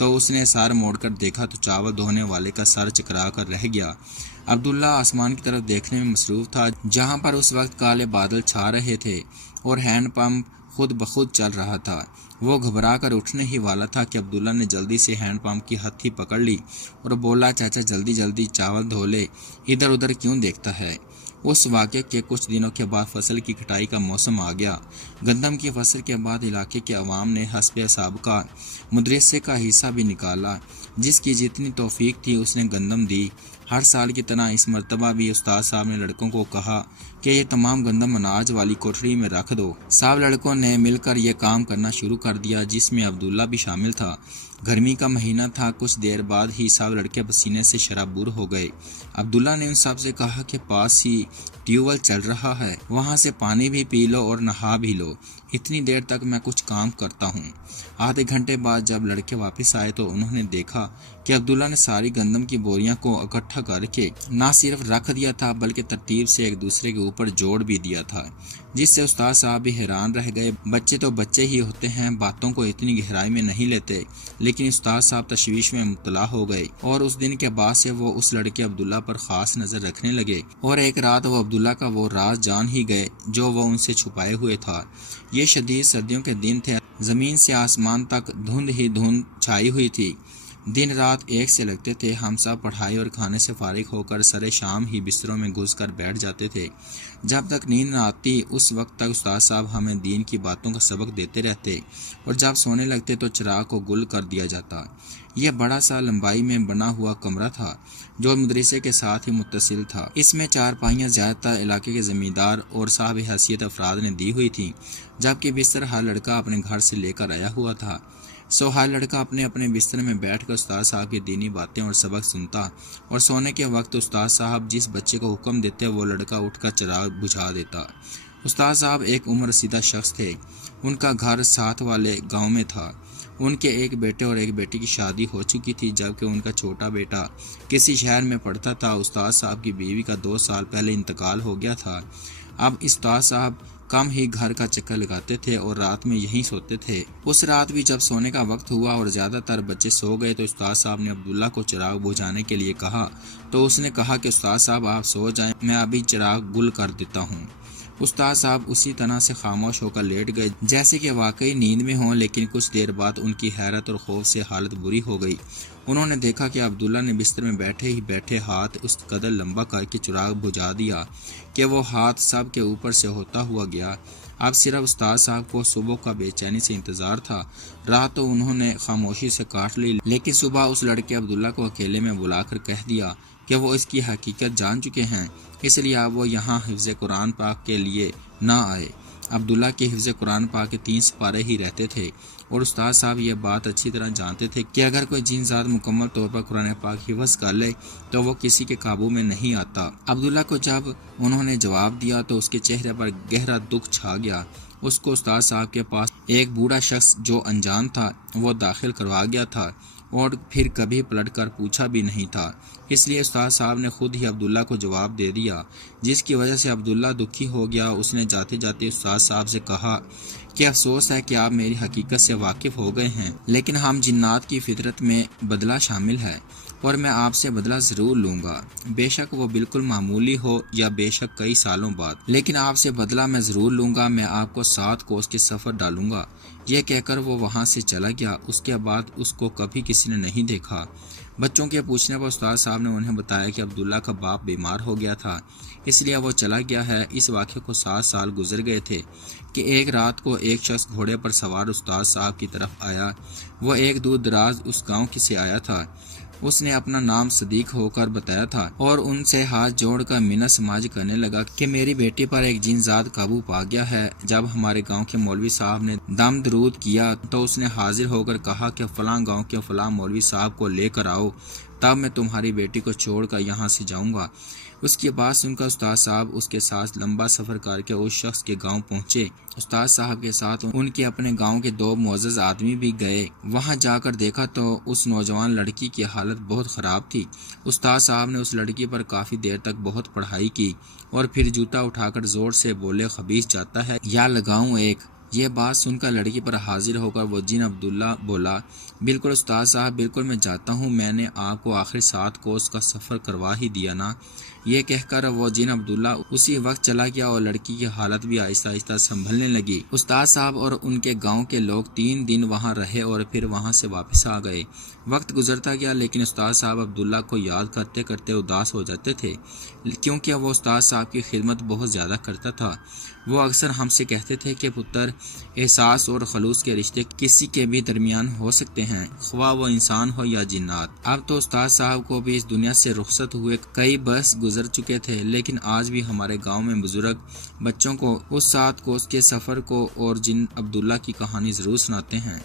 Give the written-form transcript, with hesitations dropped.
تو اس نے سر موڑ کر دیکھا تو چاول دھونے والے کا سر چکرا کر رہ گیا۔ عبداللہ آسمان کی طرف دیکھنے میں مصروف تھا جہاں پر اس وقت کالے بادل چھا رہے تھے اور ہینڈ پمپ خود بخود چل رہا تھا۔ وہ گھبرا کر اٹھنے ہی والا تھا کہ عبداللہ نے جلدی سے ہینڈ پمپ کی ہتھی پکڑ لی اور بولا، چاچا جلدی جلدی چاول دھو لے، ادھر ادھر کیوں دیکھتا ہے؟ اس واقعے کے کچھ دنوں کے بعد فصل کی کٹائی کا موسم آ گیا۔ گندم کی فصل کے بعد علاقے کے عوام نے حسب سابقہ مدرسے کا حصہ بھی نکالا۔ جس کی جتنی توفیق تھی اس نے گندم دی۔ ہر سال کی طرح اس مرتبہ بھی استاد صاحب نے لڑکوں کو کہا کہ یہ تمام گندم اناج والی کوٹھڑی میں رکھ دو۔ سب لڑکوں نے مل کر یہ کام کرنا شروع کر دیا، جس میں عبداللہ بھی شامل تھا۔ گرمی کا مہینہ تھا، کچھ دیر بعد ہی سب لڑکے پسینے سے شرابور ہو گئے۔ عبداللہ نے ان سب سے کہا کہ پاس ہی ٹیوب ویل چل رہا ہے، وہاں سے پانی بھی پی لو اور نہا بھی لو، اتنی دیر تک میں کچھ کام کرتا ہوں۔ آدھے گھنٹے بعد جب لڑکے واپس آئے تو انہوں نے دیکھا کہ عبداللہ نے ساری گندم کی بوریاں کو اکٹھا کر کے نہ صرف رکھ دیا تھا بلکہ ترتیب سے ایک دوسرے کے اوپر جوڑ بھی دیا تھا، جس سے استاد صاحب بھی حیران رہ گئے۔ بچے تو بچے ہی ہوتے ہیں، باتوں کو اتنی گہرائی میں نہیں لیتے، لیکن استاد صاحب تشویش میں مبتلا ہو گئے اور اس دن کے بعد سے وہ اس لڑکے عبداللہ پر خاص نظر رکھنے لگے اور ایک رات وہ عبداللہ کا وہ راز جان ہی گئے جو وہ ان سے چھپائے ہوئے تھا۔ یہ شدید سردیوں کے دن تھے، زمین سے آسمان تک دھند ہی دھند چھائی ہوئی تھی، دن رات ایک سے لگتے تھے۔ ہم سب پڑھائی اور کھانے سے فارغ ہو کر سرے شام ہی بستروں میں گھس کر بیٹھ جاتے تھے۔ جب تک نیند نہ آتی اس وقت تک استاد صاحب ہمیں دین کی باتوں کا سبق دیتے رہتے اور جب سونے لگتے تو چراغ کو گل کر دیا جاتا۔ یہ بڑا سا لمبائی میں بنا ہوا کمرہ تھا جو مدرسے کے ساتھ ہی متصل تھا۔ اس میں چارپائیاں زیادہ تر علاقے کے زمیندار اور صاحب حیثیت افراد نے دی ہوئی تھیں، جبکہ بستر ہر لڑکا اپنے گھر سے لے کر آیا ہوا تھا۔ ہر لڑکا اپنے اپنے بستر میں بیٹھ کر استاد صاحب کی دینی باتیں اور سبق سنتا اور سونے کے وقت استاد صاحب جس بچے کو حکم دیتے وہ لڑکا اٹھ کر چراغ بجھا دیتا۔ استاد صاحب ایک عمر رسیدہ شخص تھے، ان کا گھر ساتھ والے گاؤں میں تھا۔ ان کے ایک بیٹے اور ایک بیٹی کی شادی ہو چکی تھی، جبکہ ان کا چھوٹا بیٹا کسی شہر میں پڑھتا تھا۔ استاد صاحب کی بیوی کا 2 سال پہلے انتقال ہو گیا تھا۔ اب استاد صاحب کم ہی گھر کا چکر لگاتے تھے اور رات میں یہیں سوتے تھے۔ اس رات بھی جب سونے کا وقت ہوا اور زیادہ تر بچے سو گئے تو استاد صاحب نے عبداللہ کو چراغ بجھانے کے لیے کہا تو اس نے کہا کہ استاد صاحب آپ سو جائیں، میں ابھی چراغ گل کر دیتا ہوں۔ استاد صاحب اسی طرح سے خاموش ہو کر لیٹ گئے جیسے کہ واقعی نیند میں ہوں، لیکن کچھ دیر بعد ان کی حیرت اور خوف سے حالت بری ہو گئی۔ انہوں نے دیکھا کہ عبداللہ نے بستر میں بیٹھے ہی بیٹھے ہاتھ اس قدر لمبا کر کے چراغ بجھا دیا کہ وہ ہاتھ سب کے اوپر سے ہوتا ہوا گیا۔ اب صرف استاد صاحب کو صبح کا بے چینی سے انتظار تھا۔ رات تو انہوں نے خاموشی سے کاٹ لی، لیکن صبح اس لڑکے عبداللہ کو اکیلے میں بلا کر کہہ دیا کہ وہ اس کی حقیقت جان چکے ہیں، اس لیے اب وہ یہاں حفظ قرآن پاک کے لیے نہ آئے۔ عبداللہ کے حفظ قرآن پاک کے 3 سپارے ہی رہتے تھے اور استاد صاحب یہ بات اچھی طرح جانتے تھے کہ اگر کوئی جن ذات مکمل طور پر قرآن پاک حفظ کر لے تو وہ کسی کے قابو میں نہیں آتا۔ عبداللہ کو جب انہوں نے جواب دیا تو اس کے چہرے پر گہرا دکھ چھا گیا۔ اس کو استاد صاحب کے پاس ایک بوڑھا شخص جو انجان تھا وہ داخل کروا گیا تھا اور پھر کبھی پلٹ کر پوچھا بھی نہیں تھا، اس لیے استاد صاحب نے خود ہی عبداللہ کو جواب دے دیا، جس کی وجہ سے عبداللہ دکھی ہو گیا۔ اس نے جاتے جاتے استاد صاحب سے کہا کہ افسوس ہے کہ آپ میری حقیقت سے واقف ہو گئے ہیں، لیکن ہم جنات کی فطرت میں بدلہ شامل ہے اور میں آپ سے بدلہ ضرور لوں گا، بے شک وہ بالکل معمولی ہو یا بے شک کئی سالوں بعد، لیکن آپ سے بدلہ میں ضرور لوں گا۔ میں آپ کو 7 کوس کے سفر ڈالوں گا۔ یہ کہہ کر وہ وہاں سے چلا گیا۔ اس کے بعد اس کو کبھی کسی نے نہیں دیکھا۔ بچوں کے پوچھنے پر استاد صاحب نے انہیں بتایا کہ عبداللہ کا باپ بیمار ہو گیا تھا، اس لیے وہ چلا گیا ہے۔ اس واقعے کو 7 سال گزر گئے تھے کہ ایک رات کو ایک شخص گھوڑے پر سوار استاد صاحب کی طرف آیا۔ وہ ایک دور دراز اس گاؤں سے آیا تھا۔ اس نے اپنا نام صدیق ہو کر بتایا تھا اور ان سے ہاتھ جوڑ کر منت سماج کرنے لگا کہ میری بیٹی پر ایک جن ذات قابو پا گیا ہے۔ جب ہمارے گاؤں کے مولوی صاحب نے دم درود کیا تو اس نے حاضر ہو کر کہا کہ فلاں گاؤں کے فلاں مولوی صاحب کو لے کر آؤ، تب میں تمہاری بیٹی کو چھوڑ کر یہاں سے جاؤں گا۔ اس کی بات سن کر استاد صاحب اس کے ساتھ لمبا سفر کر کے اس شخص کے گاؤں پہنچے۔ استاد صاحب کے ساتھ ان کے اپنے گاؤں کے 2 معزز آدمی بھی گئے۔ وہاں جا کر دیکھا تو اس نوجوان لڑکی کی حالت بہت خراب تھی۔ استاد صاحب نے اس لڑکی پر کافی دیر تک بہت پڑھائی کی اور پھر جوتا اٹھا کر زور سے بولے، خبیث جاتا ہے، یا لگاؤں ایک۔ یہ بات سن کر لڑکی پر حاضر ہو کر وہ جن عبداللہ بولا، بالکل استاد صاحب، بالکل میں جاتا ہوں، میں نے آپ کو آخر 7 کوس کا سفر کروا ہی دیا نا۔ یہ کہہ کر وہ جن عبداللہ اسی وقت چلا گیا اور لڑکی کی حالت بھی آہستہ آہستہ سنبھلنے لگی۔ استاد صاحب اور ان کے گاؤں کے لوگ 3 دن وہاں رہے اور پھر وہاں سے واپس آ گئے۔ وقت گزرتا گیا لیکن استاد صاحب عبداللہ کو یاد کرتے کرتے اداس ہو جاتے تھے، کیونکہ وہ استاد صاحب کی خدمت بہت زیادہ کرتا تھا۔ وہ اکثر ہم سے کہتے تھے کہ پتر، احساس اور خلوص کے رشتے کسی کے بھی درمیان ہو سکتے ہیں، خواہ وہ انسان ہو یا جنات۔ اب تو استاد صاحب کو بھی اس دنیا سے رخصت ہوئے کئی برس گزر چکے تھے، لیکن آج بھی ہمارے گاؤں میں بزرگ بچوں کو اس 7 کوس کے سفر کو اور جن عبداللہ کی کہانی ضرور سناتے ہیں۔